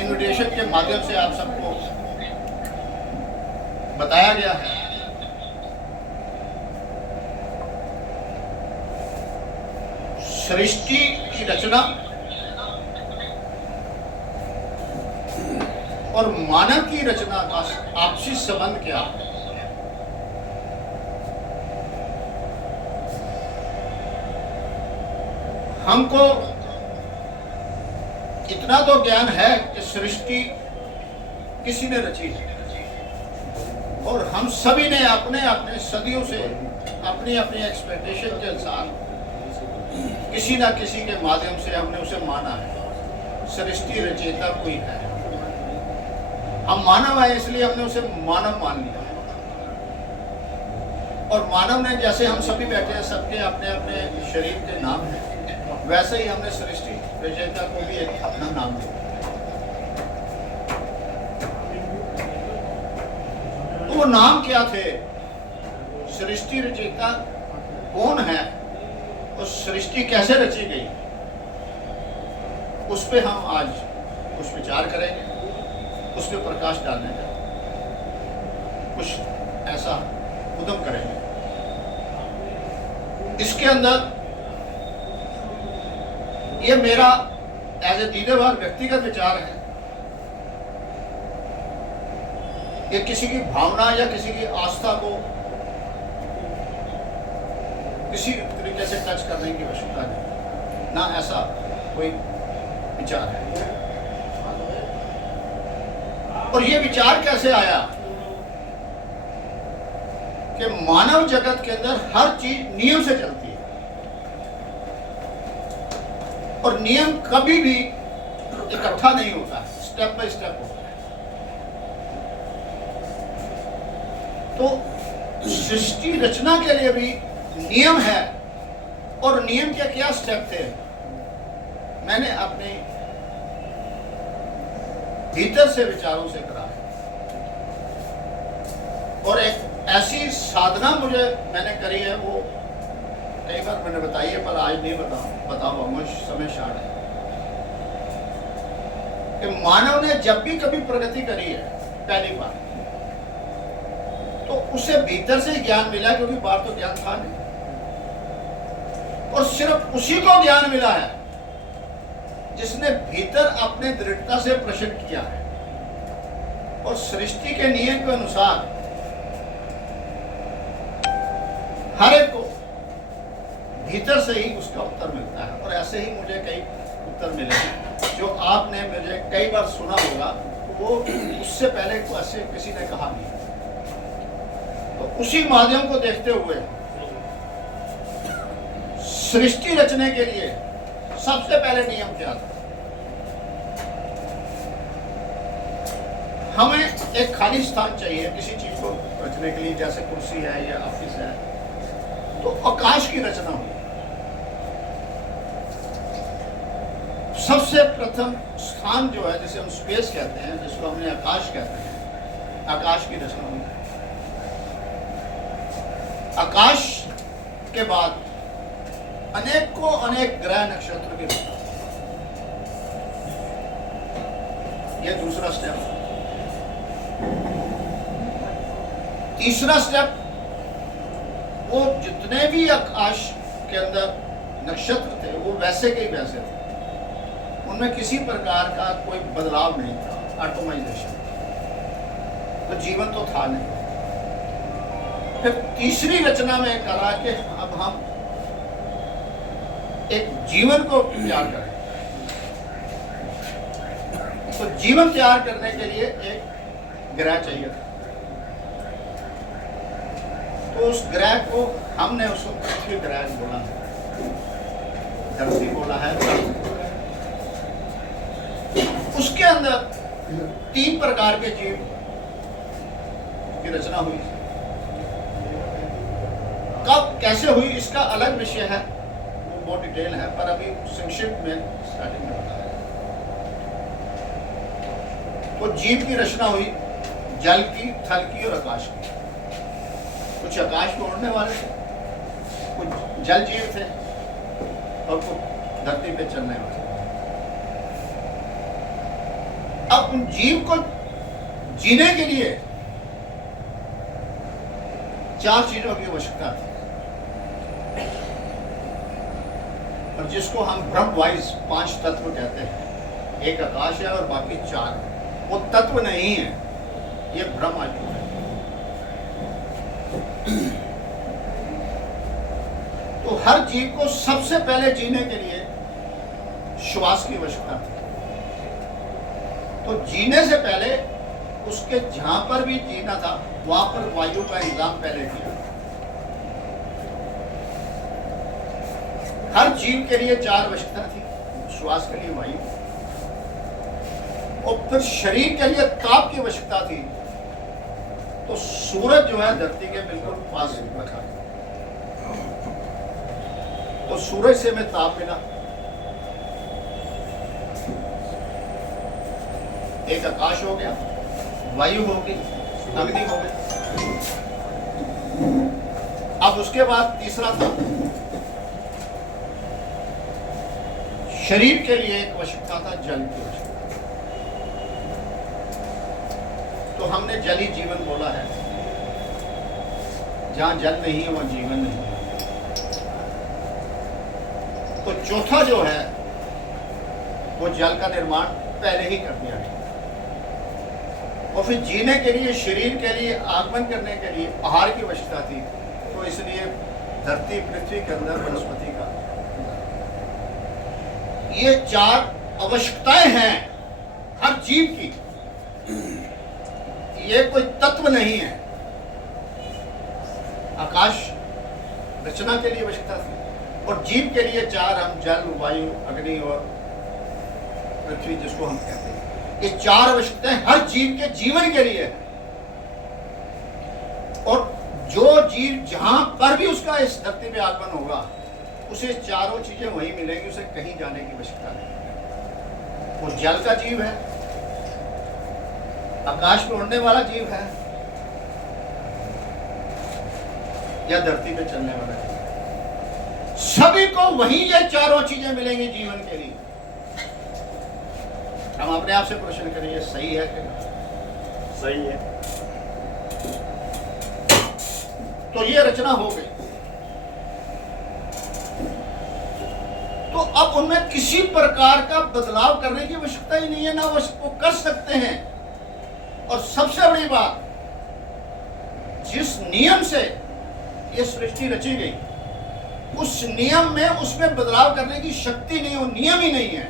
Invitation के माध्यम से आप सबको बताया गया है। सृष्टि की रचना और मानव की रचना का आपसी संबंध क्या है? हमको इतना तो ज्ञान है कि सृष्टि किसी ने रची है और हम सभी ने अपने अपने सदियों से अपनी अपनी एक्सपेक्टेशन के अनुसार किसी ना किसी के माध्यम से हमने उसे माना है। सृष्टि रचयिता कोई है, हम मानव है इसलिए हमने उसे मानव मान लिया। और मानव ने, जैसे हम सभी बैठे हैं, सबके अपने अपने शरीर के नाम हैं, वैसे ही हमने सृष्टि रचयिता को भी एक अपना नाम दिया। तो वो नाम क्या थे? सृष्टि रचयिता कौन है और सृष्टि कैसे रची गई, उस पे हम आज कुछ विचार करेंगे, उस पे प्रकाश डालने का कुछ ऐसा उद्यम करेंगे। इसके अंदर ये मेरा एज ए दीदेवार व्यक्तिगत विचार है। ये किसी की भावना या किसी की आस्था को किसी तरीके से टच करने की आवश्यकता नहीं, ना ऐसा कोई विचार है। और ये विचार कैसे आया कि मानव जगत के अंदर हर चीज नियम से चलती है और नियम कभी भी इकट्ठा नहीं होता, स्टेप बाय स्टेप होता है। तो सृष्टि रचना के लिए भी नियम है और नियम के क्या स्टेप थे, मैंने अपने भीतर से विचारों से करा है। और एक ऐसी साधना मुझे मैंने करी है, वो कई बार मैंने बताई है पर आज नहीं बता पाऊंगा, समय शार्ट है। कि मानव ने जब भी कभी प्रगति करी है पहली बार, तो उसे भीतर से ज्ञान मिला, क्योंकि बाहर तो ज्ञान था नहीं। और सिर्फ उसी को ज्ञान मिला है जिसने भीतर अपने दृढ़ता से प्रश्न किया है। और सृष्टि के नियम के अनुसार हर एक को भीतर से ही उसका उत्तर मिलता है। और ऐसे ही मुझे कई उत्तर मिले हैं जो आपने मुझे कई बार सुना होगा, वो उससे पहले को ऐसे किसी ने कहा नहीं। तो उसी माध्यम को देखते हुए सृष्टि रचने के लिए सबसे पहले नियम क्या था? हमें एक खाली स्थान चाहिए किसी चीज को रचने के लिए, जैसे कुर्सी है या ऑफिस है। तो आकाश की रचना हुई। सबसे प्रथम स्थान जो है, जिसे हम स्पेस कहते हैं, जिसको हमने आकाश कहते हैं, आकाश की रचना हुई। आकाश के बाद अनेक ग्रह नक्षत्र की रचना। यह दूसरा स्टेप। तीसरा स्टेप, वो जितने भी आकाश के अंदर नक्षत्र थे वो वैसे के ही वैसे थे, उनमें किसी प्रकार का कोई बदलाव नहीं था, ऑटोमाइजेशन। तो जीवन तो था नहीं। फिर तीसरी रचना में करा कि अब हम एक जीवन को तैयार करें। तो जीवन तैयार करने के लिए एक ग्रह चाहिए था। तो उस ग्रह को हमने उसको पृथ्वी ग्रह बोला है, धरती बोला है। उसके अंदर 3 प्रकार के जीव की रचना हुई। कब कैसे हुई इसका अलग विषय है, वो बहुत डिटेल है, पर अभी संक्षिप्त में स्टार्टिंग में बताया। तो जीव की रचना हुई जल की, थल की और आकाश की। कुछ आकाश में उड़ने वाले थे, कुछ जल जीव थे और कुछ धरती पे चलने वाले। अब उन जीव को जीने के लिए 4 चीजों की आवश्यकता थी, और जिसको हम ब्रह्म वाइज 5 तत्व कहते हैं। एक आकाश है और बाकी 4 वो तत्व नहीं है, ये ब्रह्म आयु है। तो हर जीव को सबसे पहले जीने के लिए श्वास की आवश्यकता थी। तो जीने से पहले उसके जहां पर भी जीना था वहां पर वायु का इंतजाम पहले किया। हर जीव के लिए 4 आवश्यकता थी, श्वास के लिए वायु, और फिर शरीर के लिए ताप की आवश्यकता थी। तो सूरज जो है धरती के बिल्कुल पास रखा, तो सूरज से हमें ताप मिला। एक आकाश हो गया, वायु हो गई, अग्नि हो गई। अब उसके बाद तीसरा था शरीर के लिए एक आवश्यकता था जल की आवश्यकता। तो हमने जल ही जीवन बोला है, जहां जल नहीं है वहां जीवन नहीं है। तो चौथा जो है वो जल का निर्माण पहले ही कर दिया गया, और फिर जीने के लिए, शरीर के लिए, आगमन करने के लिए आहार की आवश्यकता थी। तो इसलिए धरती पृथ्वी के अंदर वनस्पति का, ये 4 आवश्यकताएं हैं हर जीव की। ये कोई तत्व नहीं है। आकाश रचना के लिए आवश्यकता थी, और जीव के लिए 4 हम जल, वायु, अग्नि और पृथ्वी जिसको हम कहते हैं, ये 4 आवश्यकताएं हर जीव के जीवन के लिए है। और जो जीव जहां पर भी उसका इस धरती पे आगमन होगा उसे चारों चीजें वहीं मिलेंगी, उसे कहीं जाने की आवश्यकता नहीं। वो जल का जीव है, आकाश में उड़ने वाला जीव है, या धरती पे चलने वाला जीव है। सभी को वहीं ये चारों चीजें मिलेंगी जीवन के लिए। हम अपने आप से प्रश्न करें, ये सही है कि नहीं? सही है। तो ये रचना हो गई। तो अब उनमें किसी प्रकार का बदलाव करने की आवश्यकता ही नहीं है, ना वो कर सकते हैं। और सबसे बड़ी बात, जिस नियम से ये सृष्टि रची गई, उस नियम में उसमें बदलाव करने की शक्ति नहीं, वो नियम ही नहीं है।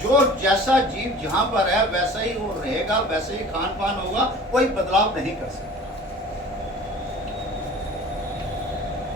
जो जैसा जीव जहां पर है वैसा ही वो रहेगा, वैसे ही खान पान होगा, कोई बदलाव नहीं कर सकता।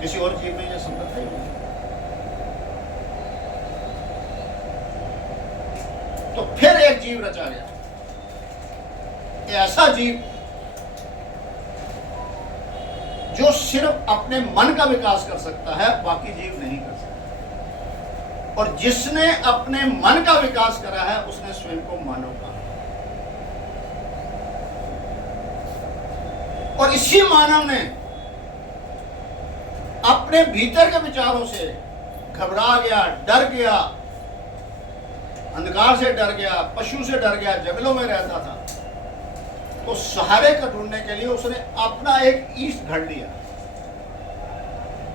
किसी और जीव में यह संभव है? तो फिर एक जीव रचा गया, ऐसा जीव जो सिर्फ अपने मन का विकास कर सकता है, बाकी जीव नहीं कर सकता। और जिसने अपने मन का विकास करा है उसने स्वयं को मानव कहा। और इसी मानव ने अपने भीतर के विचारों से घबरा गया, डर गया, अंधकार से डर गया, पशु से डर गया, जंगलों में रहता था, तो सहारे को ढूंढने के लिए उसने अपना एक ईष्ट घड़ लिया।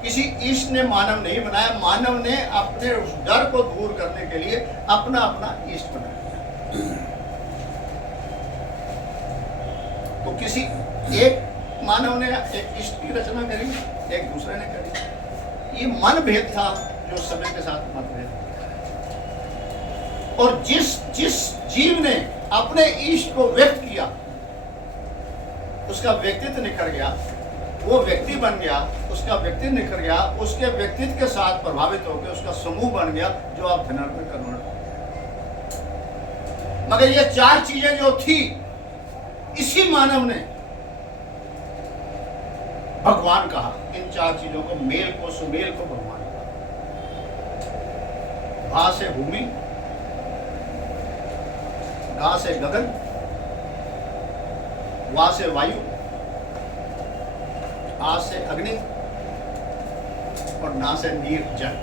किसी ईष्ट ने मानव नहीं बनाया, मानव ने अपने उस डर को दूर करने के लिए अपना अपना ईष्ट बनाया। तो किसी एक मानव ने एक ईष्ट की रचना करी, एक दूसरे ने करी। ये मन भेद था जो समय के साथ मतभेद था। और जिस जीव ने अपने ईष्ट को व्यक्त किया, उसका व्यक्तित्व निखर गया, वो व्यक्ति बन गया, उसका व्यक्तित्व निखर गया, उसके व्यक्तित्व के साथ प्रभावित होकर उसका समूह बन गया, जो आप धनात्मक कन्वर्ट। मगर ये 4 चीजें जो थी, इसी मानव ने भगवान कहा। इन 4 चीजों को, मेल को, सुमेल को भगवान कहा। भा से भूमि, गा से गगन, वा से वायु, आ से अग्नि, और ना से नीर जल।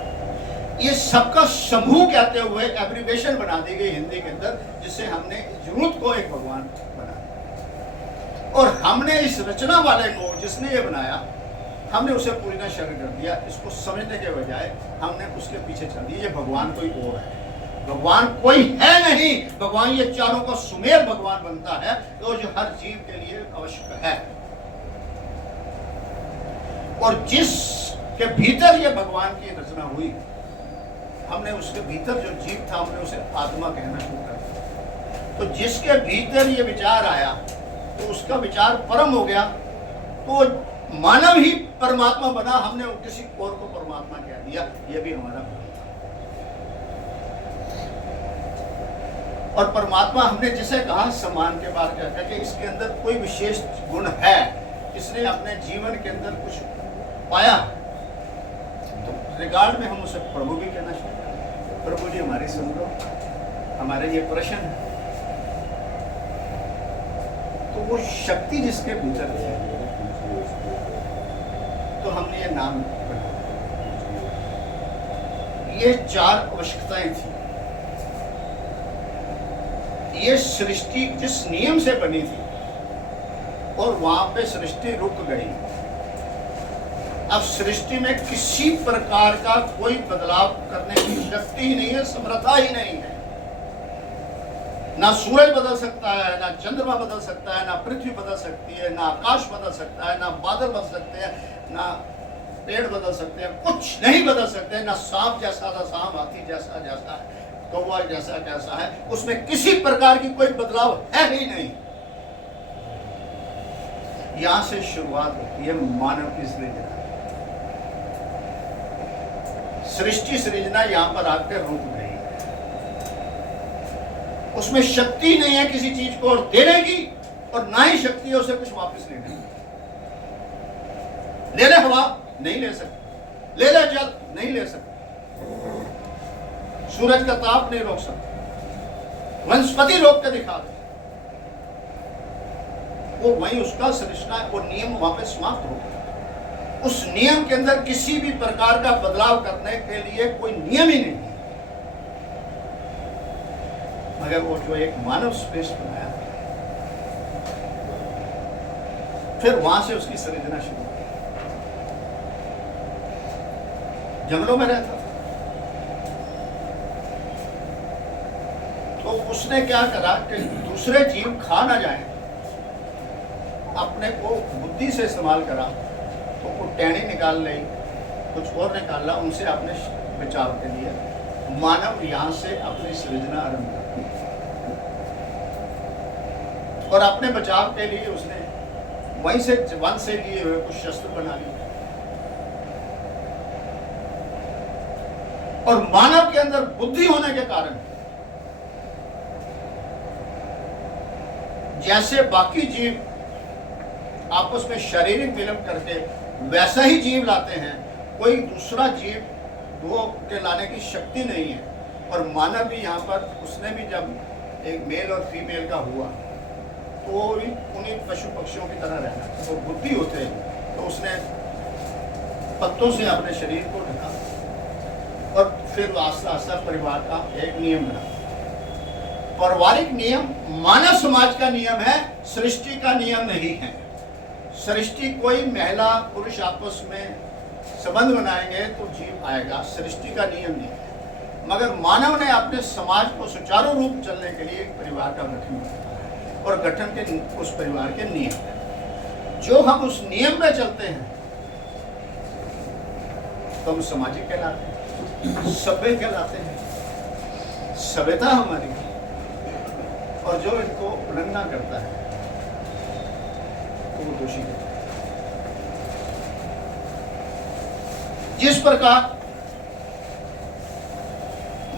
ये सबका समूह कहते हुए एब्रिवेशन बना दी गई हिंदी के अंदर, जिससे हमने जरूरत को एक भगवान बना दिया। और हमने इस रचना वाले को, जिसने ये बनाया, हमने उसे पूरी ना शर्म कर दिया। इसको समझने के बजाय हमने उसके पीछे चल दिया, ये भगवान कोई और है, भगवान कोई है नहीं। भगवान ये चारों का सुमेल भगवान बनता है, तो जो हर जीव के लिए आवश्यक है। और जिसके भीतर ये भगवान की रचना हुई, हमने उसके भीतर जो जीव था, हमने उसे आत्मा कहना शुरू कर दिया। तो जिसके भीतर ये विचार आया, तो उसका विचार परम हो गया, तो मानव ही परमात्मा बना। हमने किसी और को परमात्मा कह दिया, ये भी हमारा भ्रम था। और परमात्मा हमने जिसे कहा समान के बार कहकर के, इसके अंदर कोई विशेष गुण है, इसने अपने जीवन के अंदर कुछ पाया, तो रिगार्ड में हम उसे प्रभु भी कहना शुरू करें। प्रभु जी हमारी सुन लो, हमारे ये प्रश्न है। तो वो शक्ति जिसके भीतर थी, तो हमने ये नाम बना। ये चार आवश्यकताएं थी। ये सृष्टि जिस नियम से बनी थी, और वहां पे सृष्टि रुक गई। अब सृष्टि में किसी प्रकार का कोई बदलाव करने की शक्ति ही नहीं है, समर्था ही नहीं है। ना सूरज बदल सकता है, ना चंद्रमा बदल सकता है, ना पृथ्वी बदल सकती है, ना आकाश बदल सकता है, ना बादल बदल सकते हैं, ना पेड़ बदल सकते हैं, कुछ नहीं बदल सकते। ना सांप जैसा था सांप, हाथी जैसा जैसा है, कौवा जैसा कैसा है, उसमें किसी प्रकार की कोई बदलाव है ही नहीं। यहां से शुरुआत होती है मानव की सृजना। सृष्टि सृजना यहां पर आकर रुक गई। उसमें शक्ति नहीं है किसी चीज को और देने की, और ना ही शक्ति है उसे कुछ वापस लेने की। ले ले हवा, नहीं ले सकते। ले ले जल, नहीं ले सकते। सूरज का ताप नहीं रोक सकते। वनस्पति रोक के दिखा दे, वो वही उसका सृष्टा, वो नियम वहां पे समाप्त हो गया। उस नियम के अंदर किसी भी प्रकार का बदलाव करने के लिए कोई नियम ही नहीं है। मगर वो जो एक मानव स्पेस बनाया, फिर वहां से उसकी सृजना शुरू हुई। जंगलों में रहता था, तो उसने क्या करा कि दूसरे जीव खा ना जाए, अपने को बुद्धि से इस्तेमाल करा। तो वो टहनी निकाल ली, कुछ और निकाला, उनसे अपने बचाव के लिए मानव यहां से अपनी सृजना आरंभ कर। और अपने बचाव के लिए उसने वहीं से वन से लिए हुए कुछ शस्त्र बना लिए। और मानव के अंदर बुद्धि होने के कारण, जैसे बाकी जीव आपस में शारीरिक मिलन करके वैसा ही जीव लाते हैं, कोई दूसरा जीव वो के लाने की शक्ति नहीं है। और मानव भी यहाँ पर, उसने भी जब एक मेल और फीमेल का हुआ, तो वो भी उन्हीं पशु पक्षियों की तरह रहना, तो बुद्धि होते हैं, तो उसने पत्तों से अपने शरीर को ढका, और फिर आस्ता आस्ता परिवार का एक नियम बना। पारिवारिक नियम मानव समाज का नियम है, सृष्टि का नियम नहीं है। सृष्टि कोई महिला पुरुष आपस में संबंध बनाएंगे तो जीव आएगा, सृष्टि का नियम नहीं है। मगर मानव ने अपने समाज को सुचारू रूप चलने के लिए एक परिवार का गठन किया, और गठन के उस परिवार के नियम है। जो हम उस नियम में चलते हैं तो हम सामाजिक कहलाते हैं, सभ्य कहलाते हैं, सभ्यता हमारी। और जो इनको उल्लंघना करता है तो वो दोषी है। जिस प्रकार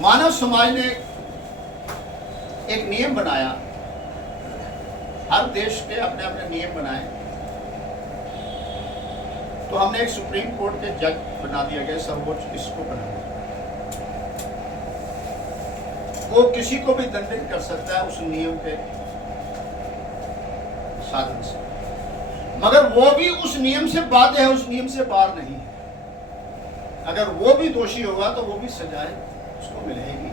मानव समाज ने एक नियम बनाया, हर देश के अपने अपने नियम बनाए, तो हमने एक सुप्रीम कोर्ट के जज बना दिया गया, सर्वोच्च इसको बना दिया। वो किसी को भी दंडित कर सकता है उस नियम के साधन से, मगर वो भी उस नियम से बाध्य है, उस नियम से बाहर नहीं है। अगर वो भी दोषी होगा तो वो भी सजाए उसको मिलेगी।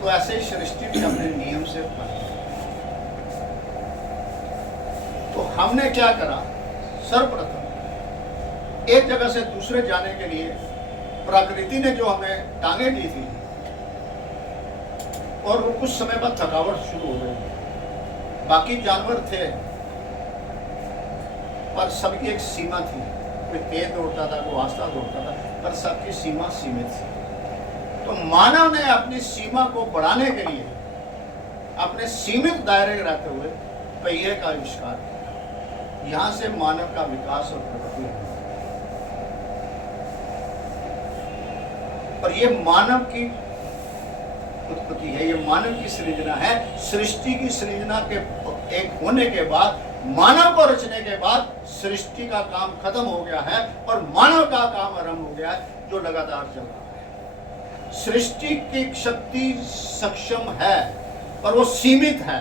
तो ऐसे ही सृष्टि भी अपने नियम से बनी। तो हमने क्या करा, सर्वप्रथम एक जगह से दूसरे जाने के लिए प्रकृति ने जो हमें टांगे दी थी, और वो कुछ समय बाद थकावट शुरू हो गई। बाकी जानवर थे पर सबकी एक सीमा थी, कोई तेज दौड़ता था, कोई आस्था दौड़ता था, पर सबकी सीमा सीमित थी। तो मानव ने अपनी सीमा को बढ़ाने के लिए अपने सीमित दायरे में रहते हुए पहिए का आविष्कार किया। यहां से मानव का विकास और प्रगति है। और ये मानव की उत्पत्ति है, ये मानव की सृजना है। सृष्टि की सृजना के एक होने के बाद, मानव को रचने के बाद सृष्टि का काम खत्म हो गया है और मानव का काम आरंभ हो गया है, जो लगातार चल रहा है। सृष्टि की शक्ति सक्षम है पर वो सीमित है।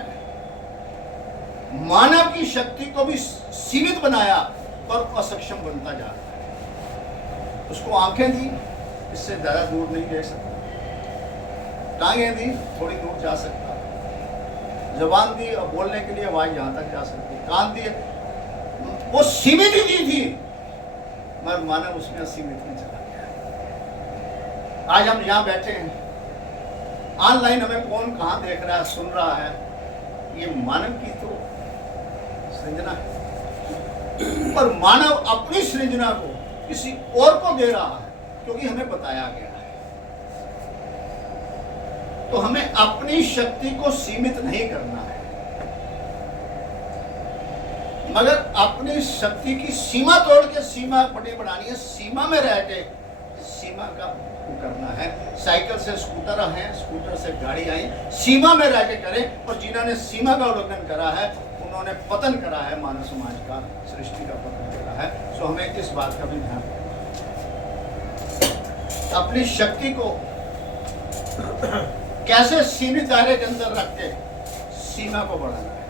मानव की शक्ति को भी सीमित बनाया पर असक्षम बनता जा रहा है। उसको आंखें दी, इससे ज्यादा दूर नहीं जा सकता। टांगें दी, थोड़ी दूर जा सकता। जबान दी और बोलने के लिए आवाज यहां तक जा सकती। कान दिए, वो सीमित ही दी थी मगर मानव उसमें असीमित नहीं चला गया। आज हम यहां बैठे हैं, ऑनलाइन हमें कौन कहां देख रहा है, सुन रहा है, ये मानव की तो सृजना है। पर मानव अपनी सृजना को किसी और को दे रहा है क्योंकि हमें बताया गया है। तो हमें अपनी शक्ति को सीमित नहीं करना है, मगर अपनी शक्ति की सीमा तोड़ के सीमा बड़ी बनानी है। सीमा में रह के सीमा का करना है। साइकिल से स्कूटर आए, स्कूटर से गाड़ी आई, सीमा में रह के करें। और जिन्होंने सीमा का उल्लंघन करा है उन्होंने पतन करा है, मानव समाज का, सृष्टि का पतन करा है। सो हमें इस बात का भी ध्यान रखना, अपनी शक्ति को कैसे सीमित दायरे के अंदर रख के सीमा को बढ़ाना है।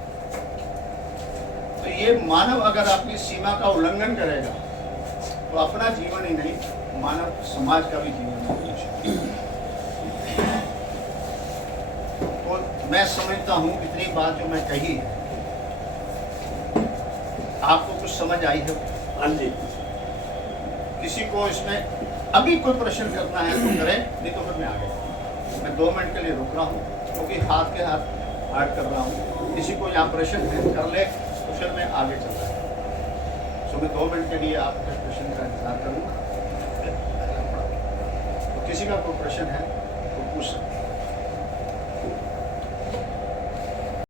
तो ये मानव अगर अपनी सीमा का उल्लंघन करेगा तो अपना जीवन ही नहीं, मानव समाज का भी जीवन है। तो मैं समझता हूं इतनी बात जो मैं कही है, आपको कुछ समझ आई है? हाँ जी। किसी को इसमें अभी कोई प्रश्न करना है तो करें, नहीं तो फिर मैं आगे। मैं 2 मिनट के लिए रुक रहा हूँ क्योंकि हाथ के हाथ ऐड कर रहा हूँ। किसी को यहाँ प्रश्न है कर ले तो फिर मैं आगे चल रहा हूँ। सो मैं 2 मिनट के लिए आपके प्रश्न का इंतजार करूँगा। तो किसी का कोई प्रश्न है तो पूछ सकते हैं।